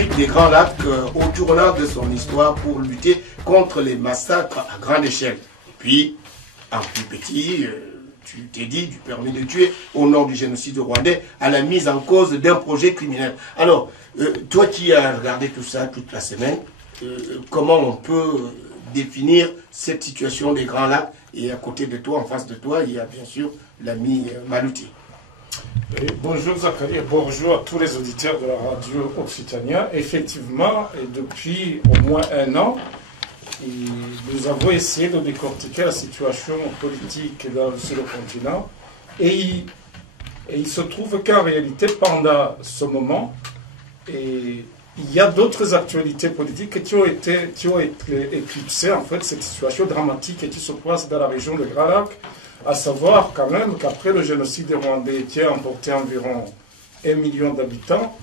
l'Afrique des Grands Lacs au tournant de son histoire pour lutter contre les massacres à grande échelle. Et puis, en plus petit, tu t'es dit du permis de tuer au nom du génocide rwandais à la mise en cause d'un projet criminel. Alors, toi qui as regardé tout ça toute la semaine, comment on peut définir cette situation des Grands Lacs? Et à côté de toi, en face de toi, il y a bien sûr l'ami Malouti. Bonjour Zachary et bonjour à tous les auditeurs de la radio Occitania. Effectivement, et depuis au moins un an, nous avons essayé de décortiquer la situation politique sur le continent. Et il se trouve qu'en réalité, pendant ce moment, il y a d'autres actualités politiques qui ont éclipsé en fait cette situation dramatique qui se passe dans la région de Grand Lac. À savoir quand même qu'après le génocide rwandais qui a emporté environ 1 million d'habitants,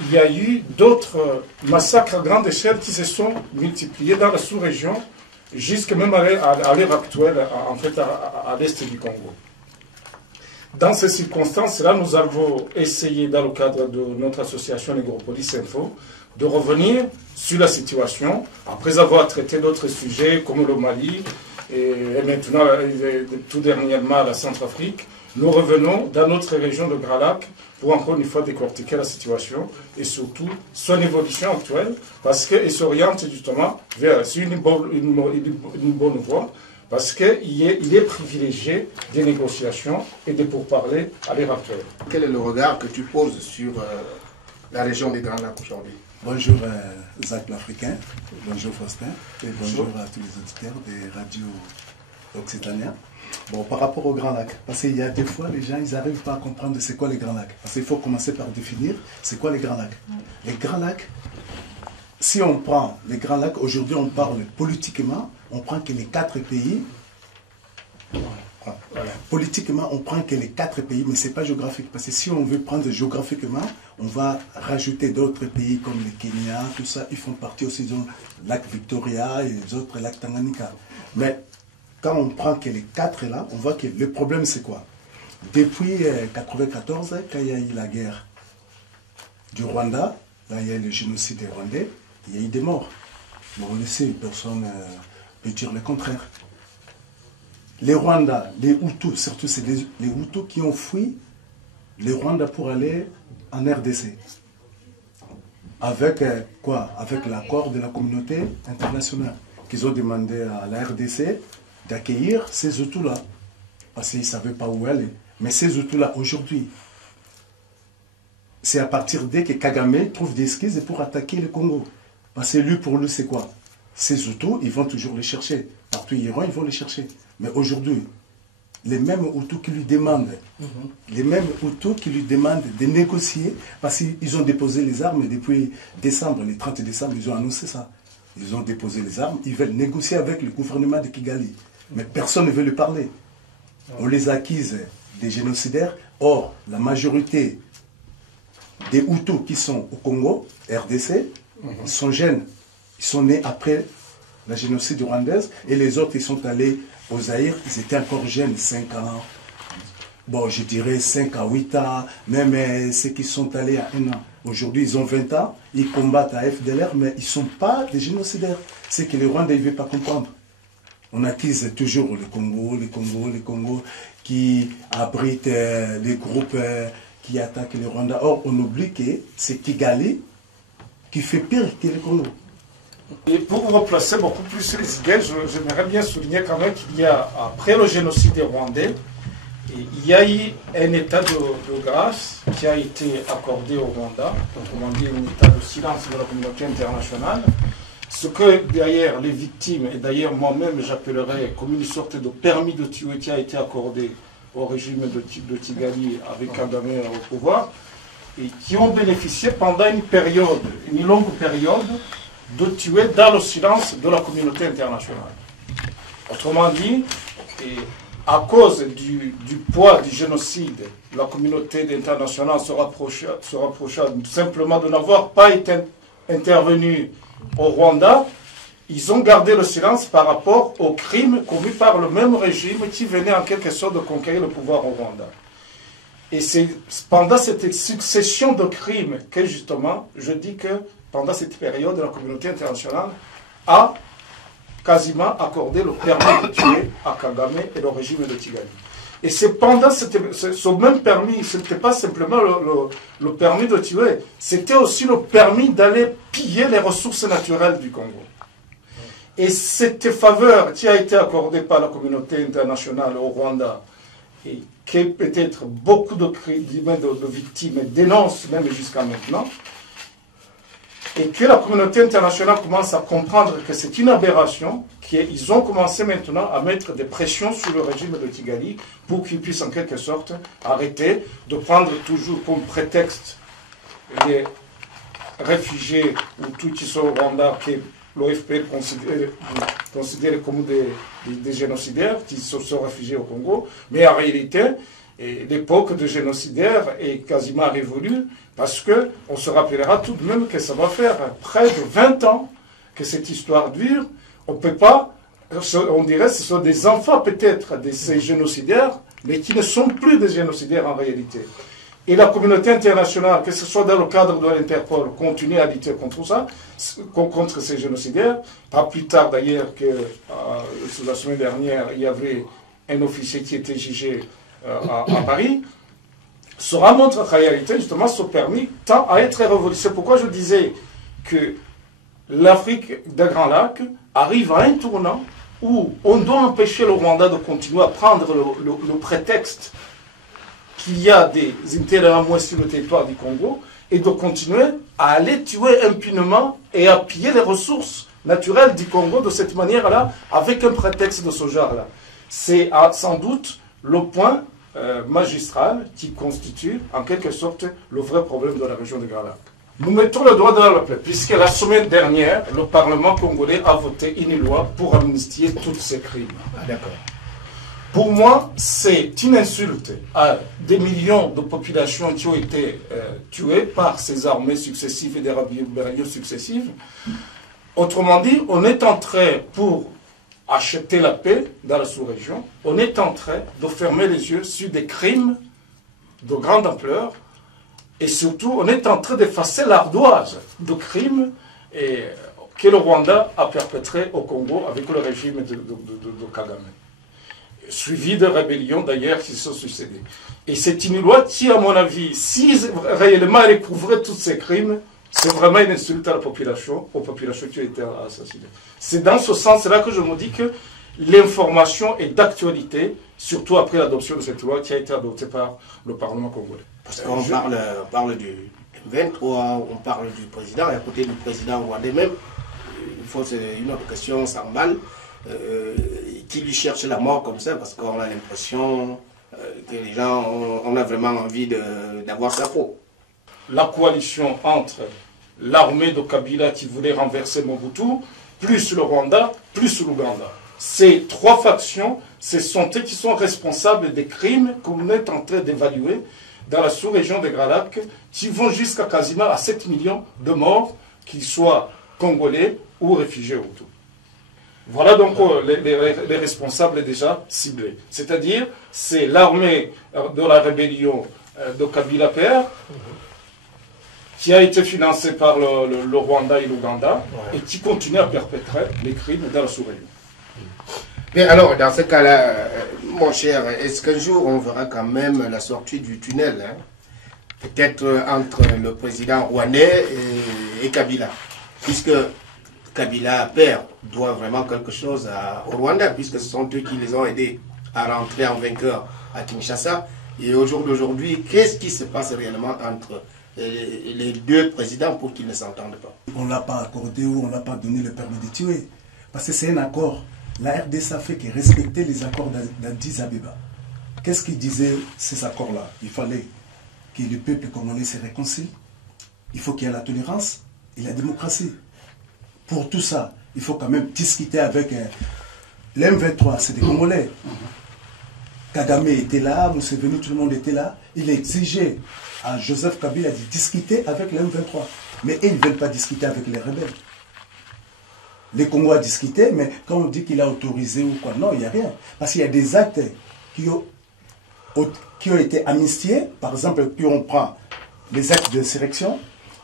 il y a eu d'autres massacres à grande échelle qui se sont multipliés dans la sous-région, jusqu'à même à l'heure actuelle, en fait, à l'est du Congo. Dans ces circonstances-là, nous avons essayé, dans le cadre de notre association Négropolis Info, de revenir sur la situation, après avoir traité d'autres sujets comme le Mali, et maintenant, tout dernièrement, la Centrafrique. Nous revenons dans notre région de Grand Lac pour encore une fois décortiquer la situation et surtout son évolution actuelle, parce qu'il s'oriente justement vers une bonne voie, parce qu'il est privilégié des négociations et des pourparlers à l'heure actuelle. Quel est le regard que tu poses sur la région des Grands Lacs aujourd'hui? Bonjour Zach l'Africain, bonjour Faustin et bonjour à tous les auditeurs des radios Occitania. Bon, par rapport aux Grands Lacs, parce qu'il y a des fois les gens ils n'arrivent pas à comprendre c'est quoi les Grands Lacs. Parce qu'il faut commencer par définir c'est quoi les Grands Lacs. Les Grands Lacs, si on prend les Grands Lacs, aujourd'hui on parle politiquement, on prend que les 4 pays. Voilà. Politiquement, on prend que les 4 pays, mais ce n'est pas géographique. Parce que si on veut prendre géographiquement, on va rajouter d'autres pays comme le Kenya, tout ça. Ils font partie aussi du lac Victoria et les autres lacs Tanganyika. Mais quand on prend que les 4 là, on voit que le problème c'est quoi? Depuis 1994, quand il y a eu la guerre du Rwanda, là il y a eu le génocide rwandais, il y a eu des morts. Bon, on le sait, personne ne peut dire le contraire. Les Rwandais, les Hutus, surtout c'est les Hutus qui ont fui les Rwandais pour aller en RDC. Avec quoi? Avec l'accord de la communauté internationale. Qu'ils ont demandé à la RDC d'accueillir ces Hutus-là. Parce qu'ils ne savaient pas où aller. Mais ces Hutus-là, aujourd'hui, c'est à partir dès que Kagame trouve des excuses pour attaquer le Congo. Parce que lui, pour lui, c'est quoi? Ces Hutus, ils vont toujours les chercher. Partout où ils iront, ils vont les chercher. Mais aujourd'hui, les mêmes Hutus qui lui demandent, de négocier, parce qu'ils ont déposé les armes depuis décembre, le 30 décembre, ils ont annoncé ça. Ils ont déposé les armes, ils veulent négocier avec le gouvernement de Kigali. Mais personne ne veut lui parler. On les accuse des génocidaires. Or, la majorité des Hutus qui sont au Congo, RDC, ils sont jeunes. Ils sont nés après la génocide rwandaise, et les autres, ils sont allés au Zaïre, ils étaient encore jeunes, 5 ans, bon, je dirais 5 à 8 ans, même ceux qui sont allés à 1 an. Aujourd'hui, ils ont 20 ans, ils combattent à FDLR, mais ils ne sont pas des génocidaires. C'est que les Rwandais ne veulent pas comprendre. On accuse toujours le Congo, qui abrite les groupes qui attaquent les Rwandais. Or, on oublie que c'est Kigali qui fait pire que le Congo. Et pour replacer beaucoup plus les idées, j'aimerais bien souligner quand même qu'il y a, après le génocide rwandais, il y a eu un état de grâce qui a été accordé au Rwanda, autrement dit un état de silence de la communauté internationale, ce que derrière les victimes, et d'ailleurs moi-même j'appellerais comme une sorte de permis de tuer qui a été accordé au régime de Kigali avec Kagame au pouvoir, et qui ont bénéficié pendant une longue période, de tuer dans le silence de la communauté internationale. Autrement dit, à cause du poids du génocide, la communauté internationale se rapprocha simplement de n'avoir pas été intervenue au Rwanda. Ils ont gardé le silence par rapport aux crimes commis par le même régime qui venait en quelque sorte de conquérir le pouvoir au Rwanda. Et c'est pendant cette succession de crimes que justement, je dis que pendant cette période, la communauté internationale a quasiment accordé le permis de tuer à Kagame et le régime de Kigali. Et c'est pendant ce même permis, ce n'était pas simplement le permis de tuer, c'était aussi le permis d'aller piller les ressources naturelles du Congo. Et cette faveur qui a été accordée par la communauté internationale au Rwanda, et que peut-être beaucoup de victimes dénoncent même jusqu'à maintenant, et que la communauté internationale commence à comprendre que c'est une aberration, qu'ils ont commencé maintenant à mettre des pressions sur le régime de Kigali pour qu'il puisse en quelque sorte arrêter de prendre toujours comme prétexte les réfugiés ou tous qui sont au Rwanda, que l'OFP considère comme des génocidaires qui se sont réfugiés au Congo, mais en réalité, l'époque de génocidaires est quasiment révolue, parce qu'on se rappellera tout de même que ça va faire près de 20 ans que cette histoire dure. On ne peut pas, on dirait que ce sont des enfants peut-être de ces génocidaires, mais qui ne sont plus des génocidaires en réalité. Et la communauté internationale, que ce soit dans le cadre de l'Interpol, continue à lutter contre ça, contre ces génocidaires. Pas plus tard d'ailleurs que la semaine dernière, il y avait un officier qui était jugé à Paris. Cela montre qu'en réalité, justement, ce permis tend à être révolu. C'est pourquoi je disais que l'Afrique des Grands Lacs arrive à un tournant où on doit empêcher le Rwanda de continuer à prendre le prétexte qu'il y a des intérêts à moins sur le territoire du Congo et de continuer à aller tuer impunément et à piller les ressources naturelles du Congo de cette manière-là, avec un prétexte de ce genre-là. C'est sans doute le point magistral qui constitue en quelque sorte le vrai problème de la région de Grand Lac. Nous mettons le doigt dans la plaie, puisque la semaine dernière, le Parlement congolais a voté une loi pour amnistier tous ces crimes. Ah, d'accord. Pour moi, c'est une insulte à des millions de populations qui ont été tuées par ces armées successives et des rébellions successives. Autrement dit, on est en train, pour acheter la paix dans la sous-région, on est en train de fermer les yeux sur des crimes de grande ampleur et surtout on est en train d'effacer l'ardoise de crimes que le Rwanda a perpétrés au Congo avec le régime de Kagame, suivi de rébellions d'ailleurs qui se sont succédées. Et c'est une loi qui, à mon avis, si réellement elle couvrait tous ces crimes, c'est vraiment une insulte à la population, aux populations qui ont été assassinées. C'est dans ce sens-là que je me dis que l'information est d'actualité, surtout après l'adoption de cette loi qui a été adoptée par le Parlement congolais. Parce qu'on parle du M23, on parle du président, et à côté du président rwandais même, c'est une autre question sans mal, qui lui cherche la mort comme ça, parce qu'on a l'impression que les gens, on a vraiment envie d'avoir sa peau. La coalition entre l'armée de Kabila qui voulait renverser Mobutu, plus le Rwanda, plus l'Ouganda. Ces trois factions, ce sont eux qui sont responsables des crimes qu'on est en train d'évaluer dans la sous-région des Grands Lacs, qui vont jusqu'à quasiment à 7 millions de morts, qu'ils soient congolais ou réfugiés Hutus. Voilà donc les responsables déjà ciblés. C'est-à-dire, c'est l'armée de la rébellion de Kabila Père, qui a été financé par le Rwanda et l'Ouganda, et qui continue à perpétrer les crimes dans la sous-région. Mais alors, dans ce cas-là, mon cher, est-ce qu'un jour on verra quand même la sortie du tunnel, hein? Peut-être entre le président rwandais et Kabila, puisque Kabila père doit vraiment quelque chose au Rwanda, puisque ce sont eux qui les ont aidés à rentrer en vainqueur à Kinshasa. Et au jour d'aujourd'hui, qu'est-ce qui se passe réellement entre les deux présidents pour qu'ils ne s'entendent pas? On ne l'a pas accordé ou on n'a pas donné le permis de tuer. Parce que c'est un accord. La RDC a fait que respecter les accords d'Addis Abeba. Qu'est-ce qu'ils disaient ces accords-là? Il fallait que le peuple congolais se réconcilie. Il faut qu'il y ait la tolérance et la démocratie. Pour tout ça, il faut quand même discuter avec l'M23, c'est des Congolais. Kagame était là, Museveni, tout le monde était là. Il a exigé à Joseph Kabila de discuter avec l'M23. Mais ils ne veulent pas discuter avec les rebelles. Les Congos ont discuté, mais quand on dit qu'il a autorisé ou quoi, non, il n'y a rien. Parce qu'il y a des actes qui ont qui ont été amnistiés, par exemple, puis on prend les actes d'insurrection,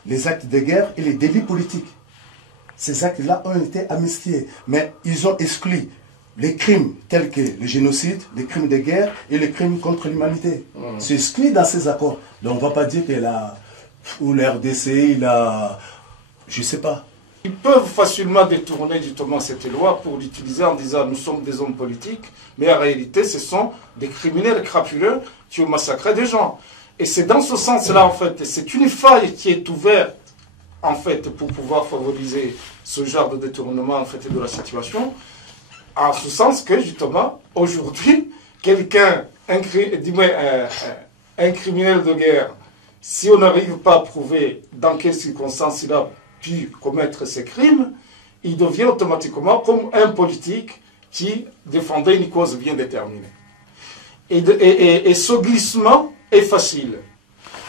les actes de guerre et les délits politiques. Ces actes-là ont été amnistiés, mais ils ont exclu les crimes tels que le génocide, les crimes de guerre et les crimes contre l'humanité. C'est exclu dans ces accords. Donc on ne va pas dire que ou la RDC, il a... Je ne sais pas. Ils peuvent facilement détourner justement cette loi pour l'utiliser en disant nous sommes des hommes politiques, mais en réalité ce sont des criminels crapuleux qui ont massacré des gens. Et c'est dans ce sens-là en fait, c'est une faille qui est ouverte en fait pour pouvoir favoriser ce genre de détournement en fait de la situation. En ce sens que, justement, aujourd'hui, quelqu'un, un criminel de guerre, si on n'arrive pas à prouver dans quelles circonstances il a pu commettre ces crimes, il devient automatiquement comme un politique qui défendait une cause bien déterminée. Et ce glissement est facile.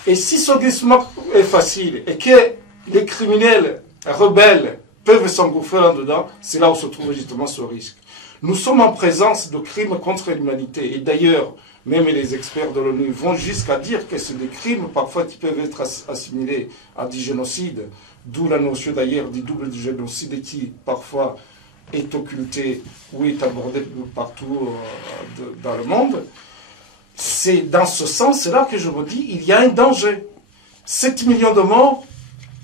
Et si ce glissement est facile et que les criminels rebelles peuvent s'engouffrer là-dedans, c'est là où se trouve justement ce risque. Nous sommes en présence de crimes contre l'humanité. Et d'ailleurs, même les experts de l'ONU vont jusqu'à dire que c'est des crimes parfois qui peuvent être assimilés à du génocide. D'où la notion d'ailleurs du double génocide qui parfois est occulté ou est abordé partout dans le monde. C'est dans ce sens-là que je vous dis, il y a un danger. 7 millions de morts.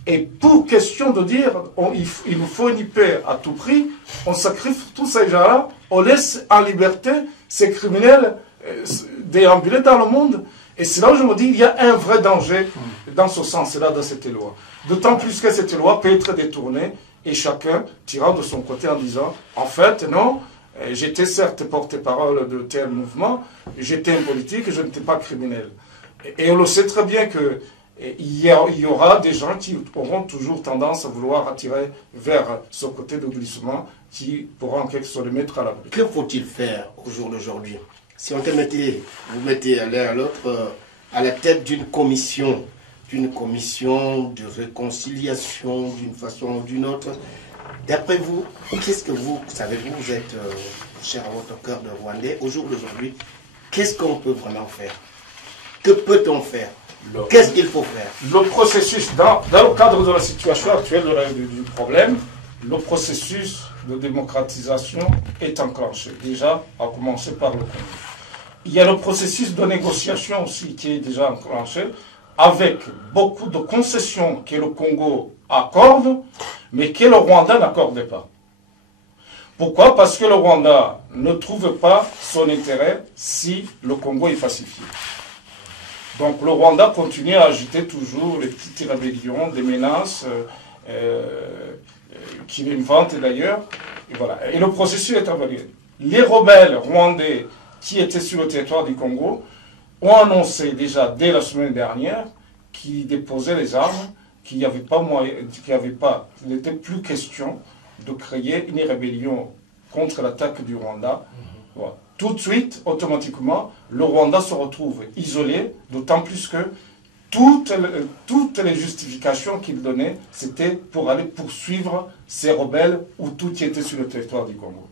Et pour question de dire, il nous faut une paix à tout prix, on sacrifie tous ces gens-là, on laisse en liberté ces criminels déambuler dans le monde. Et c'est là où je me dis, il y a un vrai danger dans ce sens-là de cette loi. D'autant plus que cette loi peut être détournée et chacun tirant de son côté en disant, en fait, non, j'étais certes porte-parole de tel mouvement, j'étais un politique, je n'étais pas criminel. Et on le sait très bien que il y aura des gens qui auront toujours tendance à vouloir attirer vers ce côté de glissement qui pourra en quelque sorte les mettre à l'abri. Que faut-il faire au jour d'aujourd'hui? Si on vous mettez l'un à l'autre à la tête d'une commission de réconciliation d'une façon ou d'une autre, d'après vous, qu'est-ce que vous savez-vous, vous êtes cher à votre cœur de Rwandais, au jour d'aujourd'hui, qu'est-ce qu'on peut vraiment faire? Que peut-on faire? Qu'est-ce qu'il faut faire? Le processus, dans le cadre de la situation actuelle du problème, le processus de démocratisation est enclenché, déjà à commencer par le Congo. Il y a le processus de négociation aussi qui est déjà enclenché, avec beaucoup de concessions que le Congo accorde, mais que le Rwanda n'accorde pas. Pourquoi? Parce que le Rwanda ne trouve pas son intérêt si le Congo est pacifié. Donc le Rwanda continue à agiter toujours les petites rébellions, des menaces qu'il invente d'ailleurs. Et, voilà. Et le processus est avéré. Les rebelles rwandais qui étaient sur le territoire du Congo ont annoncé déjà dès la semaine dernière qu'ils déposaient les armes, qu'il n'était plus question de créer une rébellion contre l'attaque du Rwanda. Voilà. Tout de suite, automatiquement, le Rwanda se retrouve isolé, d'autant plus que toutes les justifications qu'il donnait, c'était pour aller poursuivre ces rebelles ou tout qui était sur le territoire du Congo.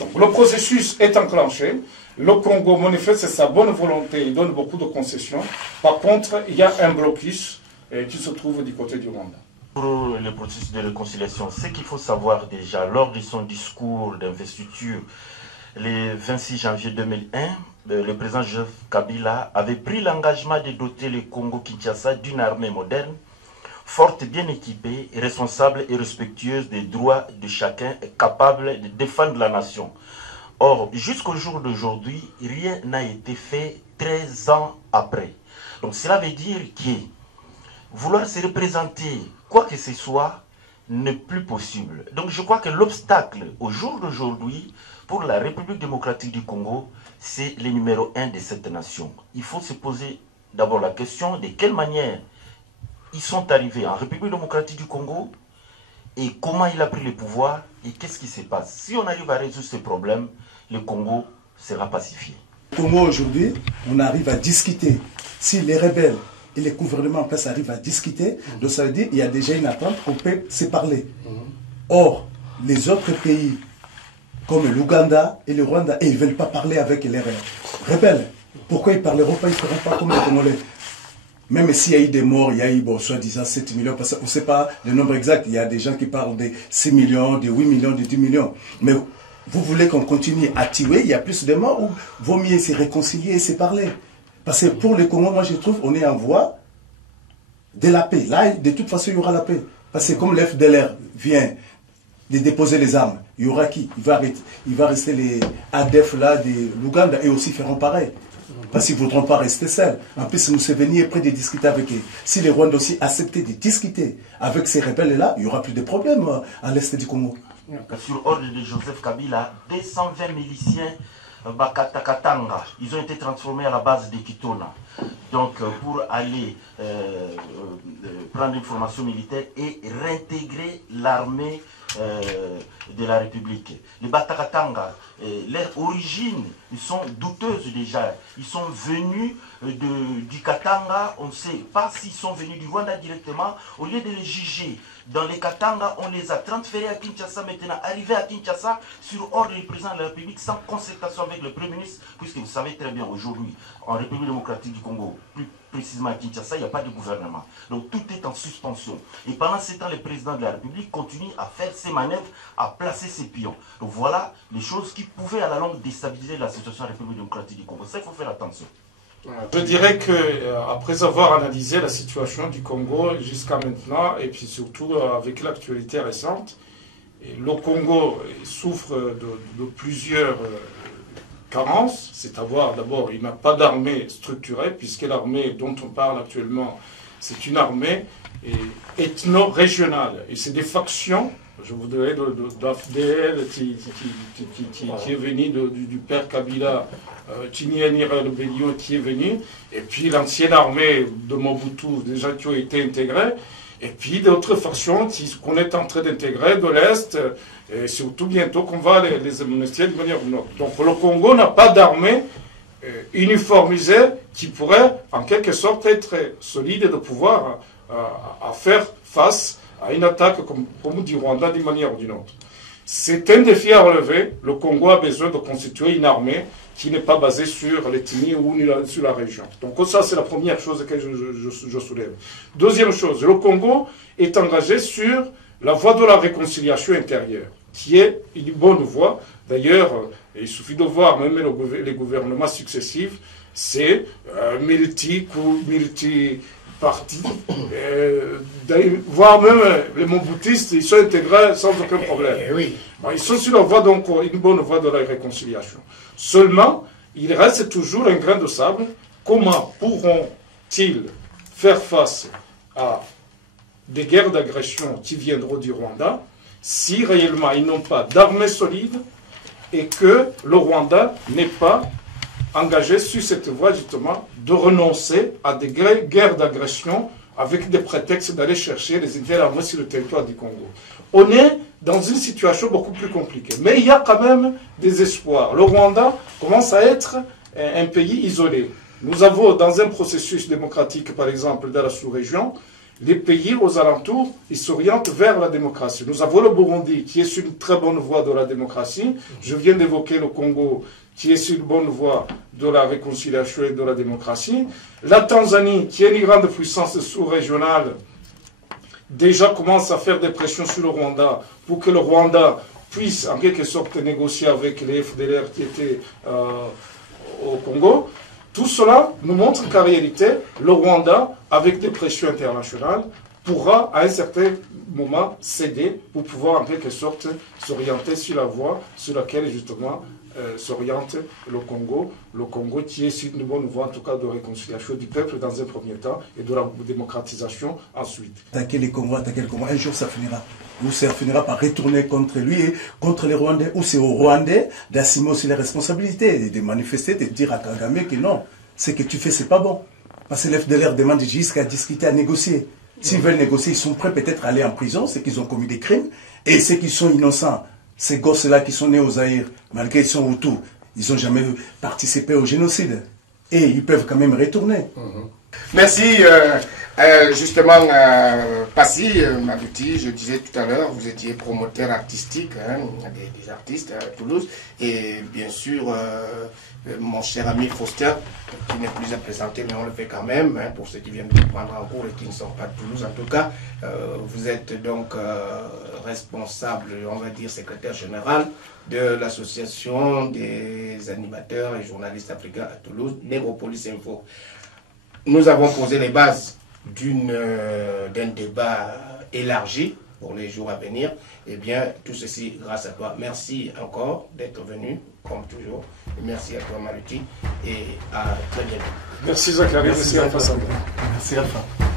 Donc le processus est enclenché, le Congo manifeste sa bonne volonté, il donne beaucoup de concessions. Par contre, il y a un blocus qui se trouve du côté du Rwanda. Pour le processus de réconciliation, ce qu'il faut savoir déjà, lors de son discours d'investiture, le 26 janvier 2001, le président Joseph Kabila avait pris l'engagement de doter le Congo-Kinshasa d'une armée moderne, forte, bien équipée, responsable et respectueuse des droits de chacun et capable de défendre la nation. Or, jusqu'au jour d'aujourd'hui, rien n'a été fait 13 ans après. Donc cela veut dire que vouloir se représenter, quoi que ce soit, n'est plus possible. Donc je crois que l'obstacle au jour d'aujourd'hui pour la République démocratique du Congo, c'est le numéro 1 de cette nation. Il faut se poser d'abord la question de quelle manière ils sont arrivés en République démocratique du Congo et comment il a pris le pouvoir et qu'est-ce qui se passe. Si on arrive à résoudre ce problème, le Congo sera pacifié. Au Congo aujourd'hui, on arrive à discuter. Si les rebelles et les gouvernements en place arrivent à discuter, donc ça veut dire qu'il y a déjà une attente, on peut se parler. Or, les autres pays, comme l'Ouganda et le Rwanda, ils ne veulent pas parler avec les rebelles. Pourquoi ils ne parleront pas, ils ne feront pas comme les Congolais? Même s'il y a eu des morts, il y a eu, bon, soi-disant 7 millions, parce qu'on ne sait pas le nombre exact. Il y a des gens qui parlent de 6 millions, de 8 millions, de 10 millions. Mais vous voulez qu'on continue à tuer, il y a plus de morts, ou vaut mieux se réconcilier et se parler? Parce que pour les Congo, moi je trouve qu'on est en voie de la paix. Là, de toute façon, il y aura la paix. Parce que comme l'FDLR vient de déposer les armes, il y aura qui? Il va rester les ADF là de l'Ouganda et aussi feront pareil. Parce qu'ils ne voudront pas rester seuls. En plus, Museveni est prêt de discuter avec eux. Si les Rwandais aussi acceptaient de discuter avec ces rebelles-là, il n'y aura plus de problème à l'est du Congo. Sur ordre de Joseph Kabila, 220 miliciens Bakatakatanga, ils ont été transformés à la base de Kitona. Donc, pour aller prendre une formation militaire et réintégrer l'armée de la République. Les Batakatanga, leur origine, ils sont douteuses déjà. Ils sont venus du Katanga, on ne sait pas s'ils sont venus du Rwanda directement. Au lieu de les juger dans les Katanga, on les a transférés à Kinshasa maintenant. Arrivés à Kinshasa, sur ordre du président de la République, sans concertation avec le Premier ministre, puisque vous savez très bien aujourd'hui, en République démocratique du Congo, plus précisément à Kinshasa, il n'y a pas de gouvernement. Donc tout est en suspension. Et pendant ce temps, le président de la République continue à faire ses manœuvres, à placer ses pions. Donc voilà les choses qui pouvaient à la longue déstabiliser la situation en République démocratique du Congo. Ça, il faut faire attention. Je dirais qu'après avoir analysé la situation du Congo jusqu'à maintenant, et puis surtout avec l'actualité récente, le Congo souffre de plusieurs carences, c'est-à-dire d'abord il n'a pas d'armée structurée, puisque l'armée dont on parle actuellement, c'est une armée ethno-régionale, et c'est des factions. Je voudrais d'AFDL qui est venu du père Kabila, Tinianira Belio qui est venu, et puis l'ancienne armée de Mobutu, déjà qui ont été intégrés, et puis d'autres factions qu'on est en train d'intégrer de l'Est, et surtout bientôt qu'on va les amnistier de manière ou d'une autre. Donc le Congo n'a pas d'armée uniformisée qui pourrait en quelque sorte être solide et de pouvoir à faire face à une attaque comme du Rwanda d'une manière ou d'une autre. C'est un défi à relever. Le Congo a besoin de constituer une armée qui n'est pas basée sur l'ethnie ou sur la région. Donc ça, c'est la première chose que je soulève. Deuxième chose, le Congo est engagé sur la voie de la réconciliation intérieure, qui est une bonne voie. D'ailleurs, il suffit de voir même les gouvernements successifs, c'est multi-partis, voire même les Mobutistes, ils sont intégrés sans aucun problème. Oui. Ils sont sur la voie, donc une bonne voie de la réconciliation. Seulement, il reste toujours un grain de sable. Comment pourront-ils faire face à des guerres d'agression qui viendront du Rwanda si réellement ils n'ont pas d'armée solide et que le Rwanda n'est pas engagé sur cette voie justement de renoncer à des guerres d'agression avec des prétextes d'aller chercher les unités armées sur le territoire du Congo. On est dans une situation beaucoup plus compliquée. Mais il y a quand même des espoirs. Le Rwanda commence à être un pays isolé. Nous avons, dans un processus démocratique, par exemple, dans la sous-région, les pays aux alentours, ils s'orientent vers la démocratie. Nous avons le Burundi, qui est sur une très bonne voie de la démocratie. Je viens d'évoquer le Congo, qui est sur une bonne voie de la réconciliation et de la démocratie. La Tanzanie, qui est une grande puissance sous-régionale, déjà commence à faire des pressions sur le Rwanda pour que le Rwanda puisse en quelque sorte négocier avec les FDLR qui étaient au Congo. Tout cela nous montre qu'en réalité, le Rwanda, avec des pressions internationales, pourra à un certain moment céder pour pouvoir en quelque sorte s'orienter sur la voie sur laquelle justement s'oriente le Congo qui est sur une bonne voie en tout cas de réconciliation du peuple dans un premier temps et de la démocratisation ensuite. Attaquer les Congos, un jour ça finira. Ou ça finira par retourner contre lui et contre les Rwandais. Ou c'est aux Rwandais d'assumer aussi les responsabilités et de manifester, de dire à Kagame que non, ce que tu fais c'est pas bon. Parce que l'FDLR demande jusqu'à discuter, à négocier. S'ils veulent négocier, ils sont prêts peut-être à aller en prison, c'est qu'ils ont commis des crimes. Et ceux qui sont innocents, ces gosses-là qui sont nés aux Zaïre, malgré qu'ils sont Hutus, ils n'ont jamais participé au génocide. Et ils peuvent quand même retourner. Merci Justement, Passy, Malouti, je disais tout à l'heure, vous étiez promoteur artistique des artistes à Toulouse. Et bien sûr, mon cher ami Faustin, qui n'est plus à présenter, mais on le fait quand même, pour ceux qui viennent de prendre en cours et qui ne sont pas de Toulouse en tout cas. Vous êtes donc responsable, on va dire secrétaire général de l'association des animateurs et journalistes africains à Toulouse, Négropolis Info. Nous avons posé les bases d'un débat élargi pour les jours à venir. Eh bien, tout ceci grâce à toi. Merci encore d'être venu, comme toujours. Et merci à toi, Malouti. Et à très bientôt. Merci, Zachary. Merci à toi. Merci à toi.